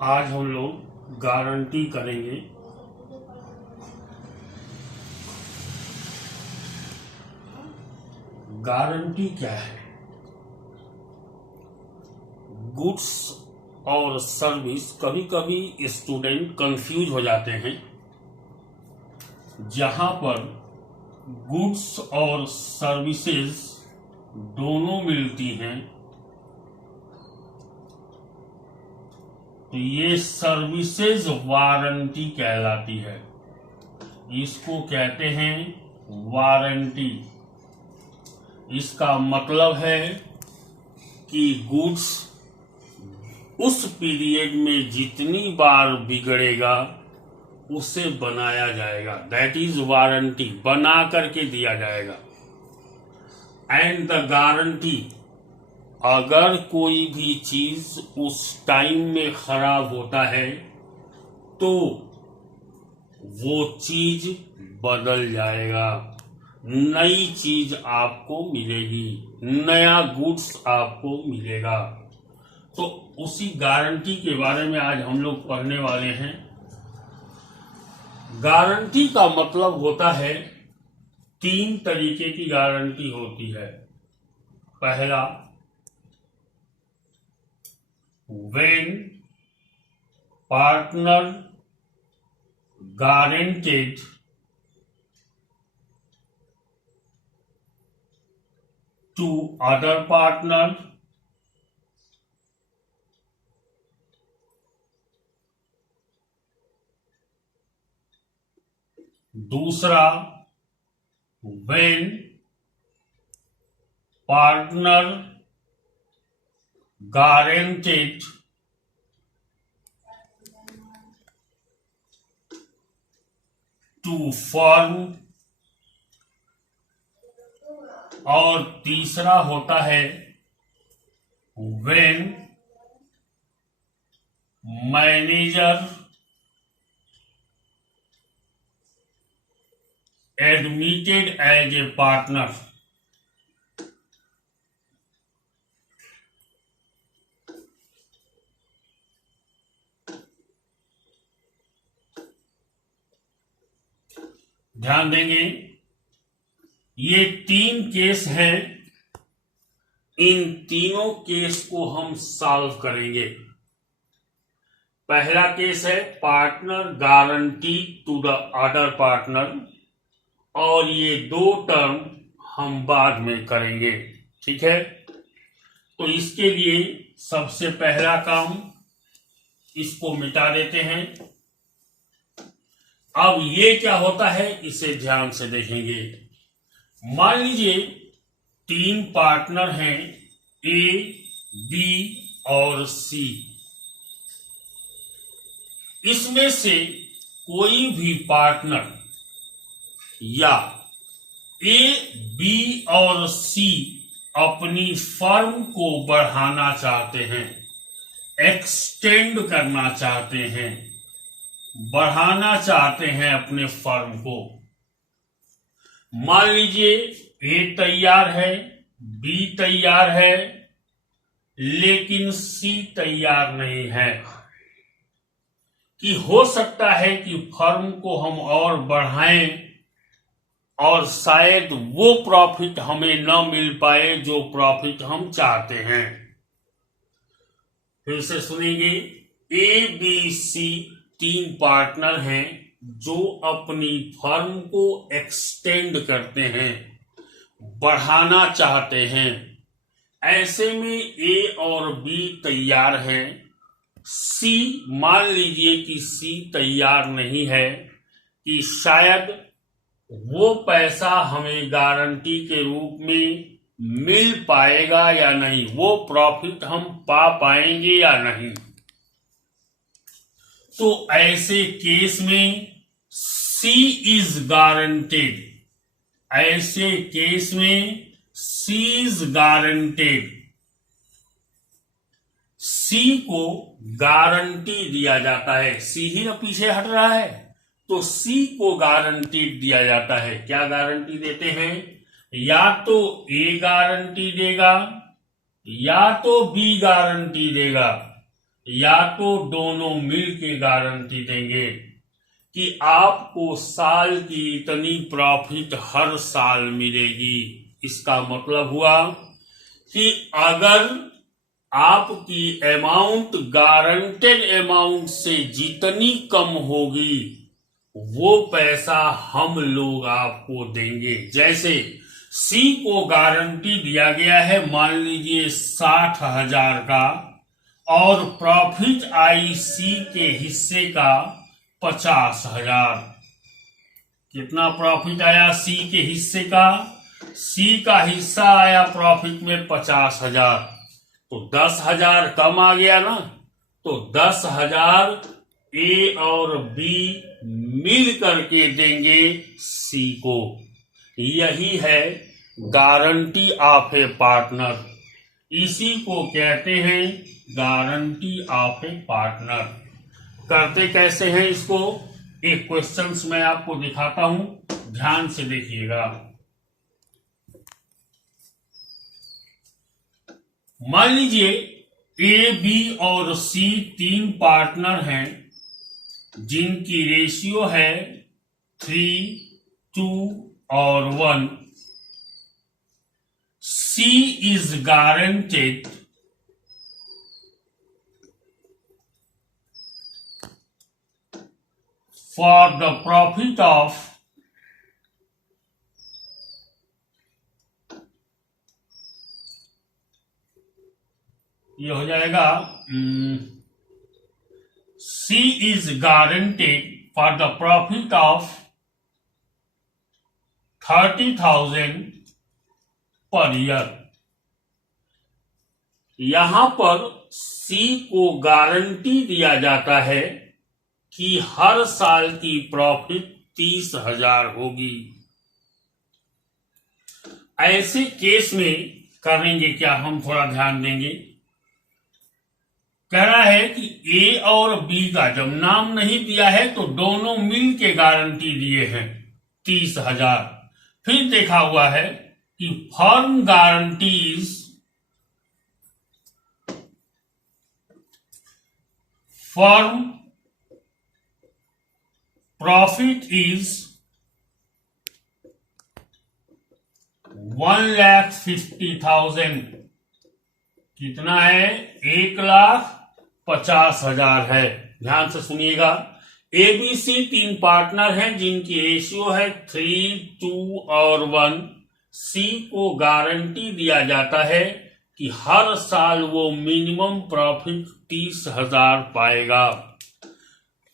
आज हम लोग गारंटी करेंगे। गारंटी क्या है? गुड्स और सर्विस, कभी कभी स्टूडेंट कंफ्यूज हो जाते हैं। जहां पर गुड्स और सर्विसेज दोनों मिलती हैं तो ये सर्विसेज वारंटी कहलाती है। इसको कहते हैं वारंटी। इसका मतलब है कि गुड्स उस पीरियड में जितनी बार बिगड़ेगा उसे बनाया जाएगा। दैट इज वारंटी, बना करके दिया जाएगा। एंड द गारंटी, अगर कोई भी चीज उस टाइम में खराब होता है तो वो चीज बदल जाएगा, नई चीज आपको मिलेगी, नया गुड्स आपको मिलेगा। तो उसी गारंटी के बारे में आज हम लोग पढ़ने वाले हैं। गारंटी का मतलब होता है, 3 तरीके की गारंटी होती है। पहला, when partner guaranteed to other partner, दूसरा, when partner guaranteed to firm, और तीसरा होता है when manager admitted as a partner। ध्यान देंगे, ये 3 केस हैं। इन तीनों केस को हम सॉल्व करेंगे। पहला केस है partner guarantee to the other partner, और ये 2 टर्म हम बाद में करेंगे। ठीक है, तो इसके लिए सबसे पहला काम, इसको मिटा देते हैं। अब ये क्या होता है इसे ध्यान से देखेंगे। मान लीजिए 3 पार्टनर हैं, ए, बी और सी। इसमें से कोई भी पार्टनर या ए, बी और सी अपनी फर्म को बढ़ाना चाहते हैं, एक्सटेंड करना चाहते हैं, बढ़ाना चाहते हैं अपने फर्म को। मान लीजिए ए तैयार है, बी तैयार है, लेकिन सी तैयार नहीं है। कि हो सकता है कि फर्म को हम और बढ़ाएं और शायद वो प्रॉफिट हमें न मिल पाए जो प्रॉफिट हम चाहते हैं। फिर से सुनेंगे, ए, बी, सी 3 पार्टनर हैं जो अपनी फर्म को एक्सटेंड करते हैं, बढ़ाना चाहते हैं। ऐसे में ए और बी तैयार हैं। सी, मान लीजिए कि सी तैयार नहीं है कि शायद वो पैसा हमें गारंटी के रूप में मिल पाएगा या नहीं, वो प्रॉफिट हम पा पाएंगे या नहीं। तो ऐसे केस में सी इज गारंटेड। ऐसे केस में सी इज गारंटेड। सी को गारंटी दिया जाता है। सी ही ना पीछे हट रहा है, तो सी को गारंटी दिया जाता है। क्या गारंटी देते हैं? या तो ए गारंटी देगा या तो बी गारंटी देगा। या तो दोनों मिल के गारंटी देंगे कि आपको साल की इतनी प्रॉफिट हर साल मिलेगी। इसका मतलब हुआ कि अगर आपकी अमाउंट गारंटेड अमाउंट से जितनी कम होगी वो पैसा हम लोग आपको देंगे। जैसे सी को गारंटी दिया गया है, मान लीजिए 60,000 का, और प्रॉफिट आई सी के हिस्से का 50,000। कितना प्रॉफिट आया सी के हिस्से का? सी का हिस्सा आया प्रॉफिट में 50,000, तो 10,000 कम आ गया ना। तो 10,000 ए और बी मिल करके देंगे सी को। यही है गारंटी ऑफ ए पार्टनर। इसी को कहते हैं गारंटी ऑफ ए पार्टनर। करते कैसे हैं इसको? एक क्वेश्चंस मैं आपको दिखाता हूं, ध्यान से देखिएगा। मान लीजिए ए, बी और सी तीन पार्टनर हैं जिनकी रेशियो है 3, 2 और 1। C is guaranteed for the profit of ये हो जाएगा C is guaranteed for the profit of 30,000 per year. यहां पर सी को गारंटी दिया जाता है कि हर साल की प्रॉफिट 30,000 होगी। ऐसे केस में करेंगे क्या, हम थोड़ा ध्यान देंगे। कह रहा है कि ए और बी का जब नाम नहीं दिया है तो दोनों मिल के गारंटी दिए हैं 30,000। फिर देखा हुआ है कि firm guarantees firm profit is 1,50,000। कितना है? 1,50,000 है। ध्यान से सुनिएगा। एबीसी तीन पार्टनर हैं जिनकी रेशियो है 3, 2 और 1। सी को गारंटी दिया जाता है कि हर साल वो मिनिमम प्रॉफिट 30,000 पाएगा,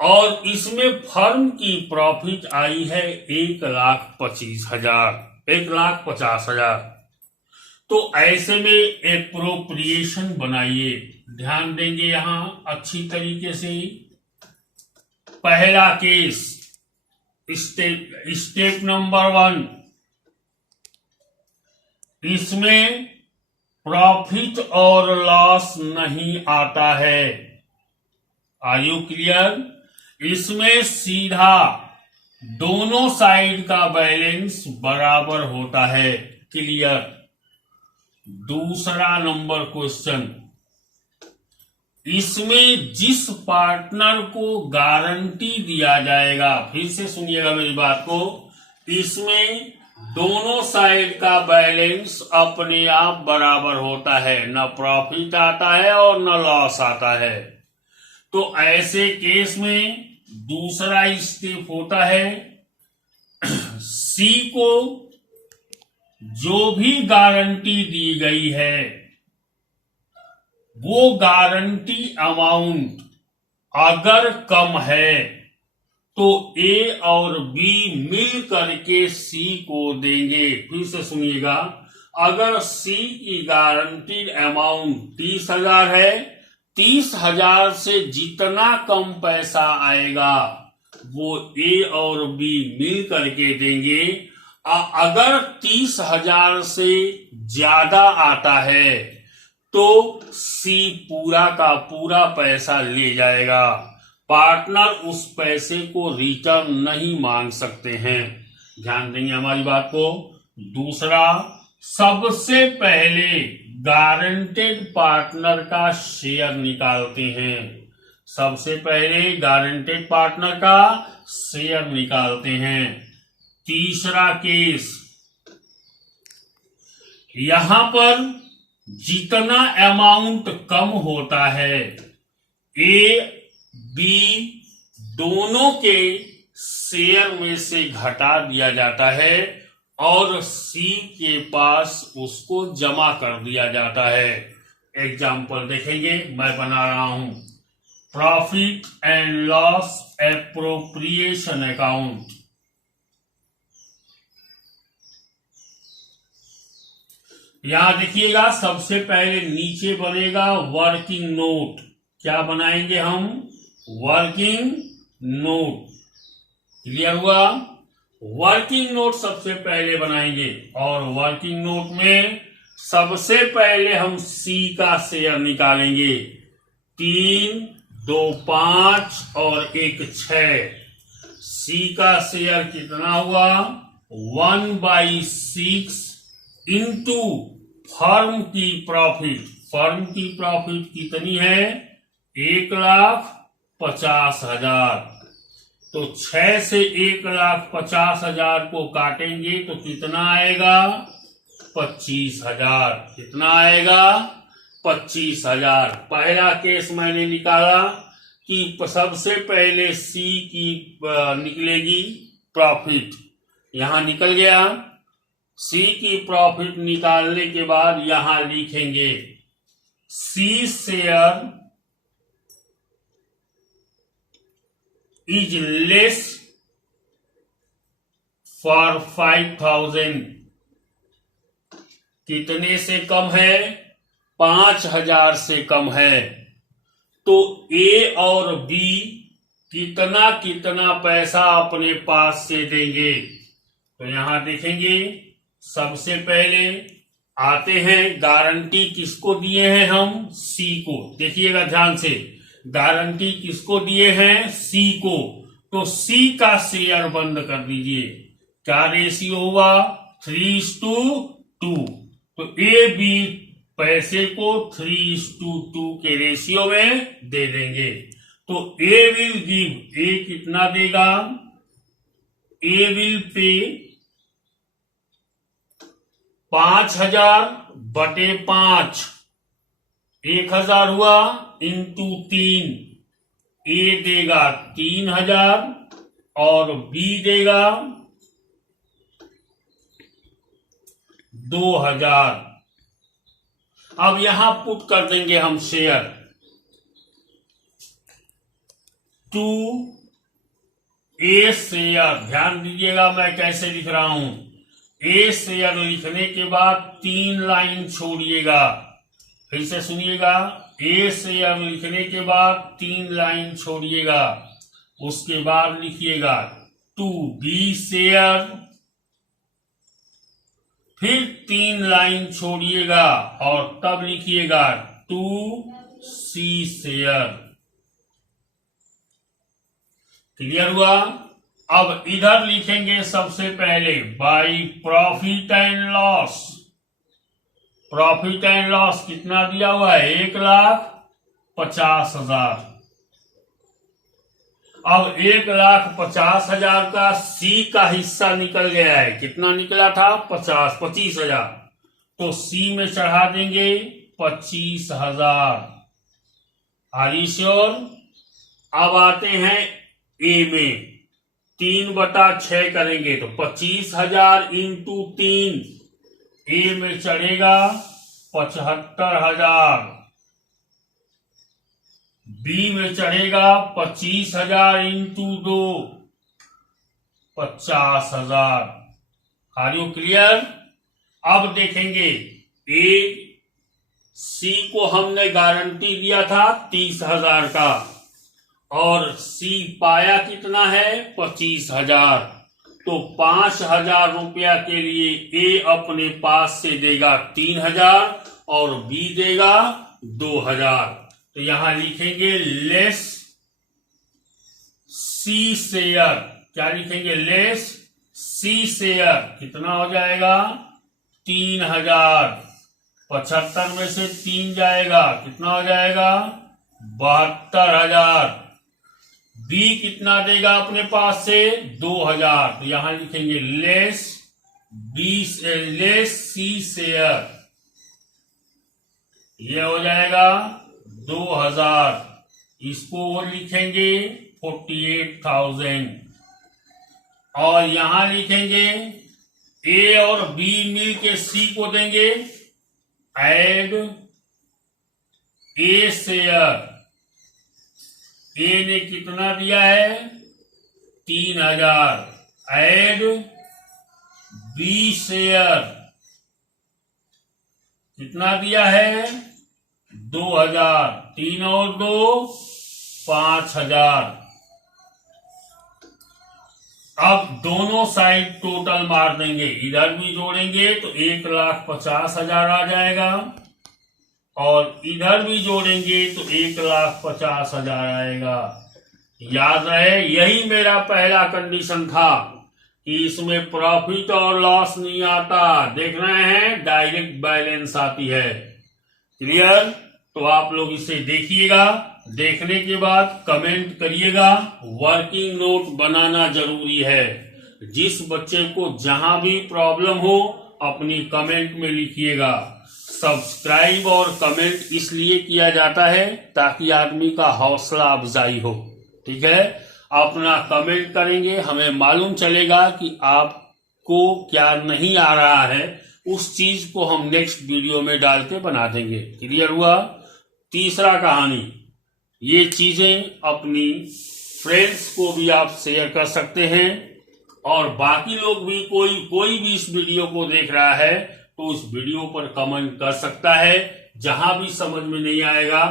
और इसमें फर्म की प्रॉफिट आई है 1,25,000, 1,50,000। तो ऐसे में एप्रोप्रिएशन बनाइए। ध्यान देंगे यहां अच्छी तरीके से। पहला केस, स्टेप नंबर 1, इसमें प्रॉफिट और लॉस नहीं आता है। Are you clear? इसमें सीधा दोनों साइड का बैलेंस बराबर होता है। क्लियर? दूसरा नंबर क्वेश्चन, इसमें जिस पार्टनर को गारंटी दिया जाएगा, फिर से सुनिएगा मेरी बात को, इसमें दोनों साइड का बैलेंस अपने आप बराबर होता है, न प्रॉफिट आता है और न लॉस आता है। तो ऐसे केस में दूसरा स्टेप होता है, सी को जो भी गारंटी दी गई है वो गारंटी अमाउंट अगर कम है तो ए और बी मिल करके सी को देंगे। फिर से सुनिएगा, अगर सी की गारंटीड अमाउंट 30,000 है, 30,000 से जितना कम पैसा आएगा वो ए और बी मिल करके देंगे। अगर 30,000 से ज्यादा आता है तो सी पूरा का पूरा पैसा ले जाएगा। पार्टनर उस पैसे को रिटर्न नहीं मांग सकते हैं। ध्यान देंगे हमारी बात को। दूसरा, सबसे पहले गारंटेड पार्टनर का शेयर निकालते हैं। सबसे पहले गारंटेड पार्टनर का शेयर निकालते हैं। तीसरा केस, यहां पर जितना अमाउंट कम होता है, ए बी दोनों के शेयर में से घटा दिया जाता है और सी के पास उसको जमा कर दिया जाता है। एग्जाम्पल देखेंगे, मैं बना रहा हूं profit and loss appropriation account. यहां देखिएगा, सबसे पहले नीचे बनेगा वर्किंग नोट। क्या बनाएंगे हम? Working note. क्लियर हुआ? वर्किंग नोट सबसे पहले बनाएंगे और वर्किंग नोट में सबसे पहले हम सी का शेयर निकालेंगे। 3, 2, 5 और 1, 6। सी का शेयर कितना हुआ? 1/6 इंटू फर्म की प्रॉफिट। फर्म की प्रॉफिट कितनी है? 1,50,000। तो 6 से 1,50,000 को काटेंगे तो कितना आएगा? 25,000। कितना आएगा? 25,000। पहला केस मैंने निकाला कि सबसे पहले सी की निकलेगी प्रॉफिट। यहां निकल गया। सी की प्रॉफिट निकालने के बाद यहां लिखेंगे C share is less for 5,000। कितने से कम है? 5,000 से कम है। तो ए और बी कितना कितना पैसा अपने पास से देंगे? तो यहां देखेंगे, सबसे पहले आते हैं, गारंटी किसको दिए हैं हम? सी को। देखिएगा ध्यान से, गारंटी किसको दिए हैं? सी को। तो सी का शेयर बंद कर दीजिए। क्या रेशियो हुआ? 3:2। तो ए बी पैसे को 3:2 के रेशियो में दे देंगे। तो ए विल गिव, ए कितना देगा? ए विल पे 5,000/5। 1,000 हुआ इंटू 3। ए देगा 3,000 और बी देगा 2,000। अब यहां पुट कर देंगे हम शेयर। टू ए शेयर, ध्यान दीजिएगा मैं कैसे लिख रहा हूं। ए शेयर लिखने के बाद 3 लाइन छोड़िएगा। फिर से सुनिएगा, ए शेयर लिखने के बाद 3 लाइन छोड़िएगा। उसके बाद लिखिएगा टू बी शेयर, फिर 3 लाइन छोड़िएगा और तब लिखिएगा टू सी शेयर। क्लियर हुआ? अब इधर लिखेंगे सबसे पहले by profit and loss. Profit and loss कितना दिया हुआ है? 1,50,000। अब 1,50,000 का सी का हिस्सा निकल गया है। कितना निकला था? 25,000। तो सी में चढ़ा देंगे 25,000। Are you sure? अब आते हैं ए में, 3/6 करेंगे तो 25,000 इंटू 3। ए में चढ़ेगा 75,000। बी में चढ़ेगा 25,000 इंटू 2, 50,000। Are you clear? अब देखेंगे, ए सी को हमने गारंटी दिया था 30,000 का और सी पाया कितना है? 25,000। तो 5,000 रुपया के लिए ए अपने पास से देगा 3,000 और बी देगा 2,000। तो यहां लिखेंगे लेस सी शेयर। क्या लिखेंगे? Less C share. कितना हो जाएगा? 3,000। 75 में से 3 जाएगा, कितना हो जाएगा? 72,000। बी कितना देगा अपने पास से? 2,000। तो यहां लिखेंगे लेस सी शेयर, ये हो जाएगा 2,000। इसको वो लिखेंगे 48,000। और यहां लिखेंगे ए और बी मिल के सी को देंगे एड ए शेयर। ए ने कितना दिया है? 3,000। एड बी शेयर कितना दिया है? 2,000। 3 और 2 5,000। अब दोनों साइड टोटल मार देंगे, इधर भी जोड़ेंगे तो 1,50,000 आ जाएगा और इधर भी जोड़ेंगे तो 1,50,000 आएगा। याद रहे, यही मेरा पहला कंडीशन था कि इसमें प्रॉफिट और लॉस नहीं आता। देख रहे हैं, डायरेक्ट बैलेंस आती है। क्लियर? तो आप लोग इसे देखिएगा, देखने के बाद कमेंट करिएगा। वर्किंग नोट बनाना जरूरी है। जिस बच्चे को जहां भी प्रॉब्लम हो अपनी कमेंट में लिखिएगा। सब्सक्राइब और कमेंट इसलिए किया जाता है ताकि आदमी का हौसला अफजाई हो। ठीक है, अपना कमेंट करेंगे, हमें मालूम चलेगा कि आपको क्या नहीं आ रहा है, उस चीज को हम नेक्स्ट वीडियो में डाल के बना देंगे। क्लियर हुआ? तीसरा कहानी, ये चीजें अपनी फ्रेंड्स को भी आप शेयर कर सकते हैं और बाकी लोग भी कोई भी इस वीडियो को देख रहा है तो उस वीडियो पर कमेंट कर सकता है। जहां भी समझ में नहीं आएगा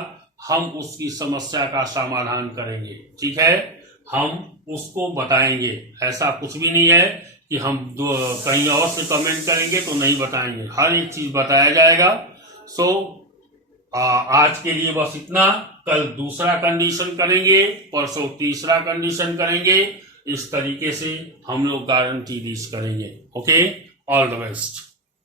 हम उसकी समस्या का समाधान करेंगे। ठीक है, हम उसको बताएंगे। ऐसा कुछ भी नहीं है कि हम कहीं और से कमेंट करेंगे तो नहीं बताएंगे, हर एक चीज बताया जाएगा। आज के लिए बस इतना। कल दूसरा कंडीशन करेंगे, परसों तीसरा कंडीशन करेंगे। इस तरीके से हम लोग गारंटी रीच करेंगे। Okay, all the best.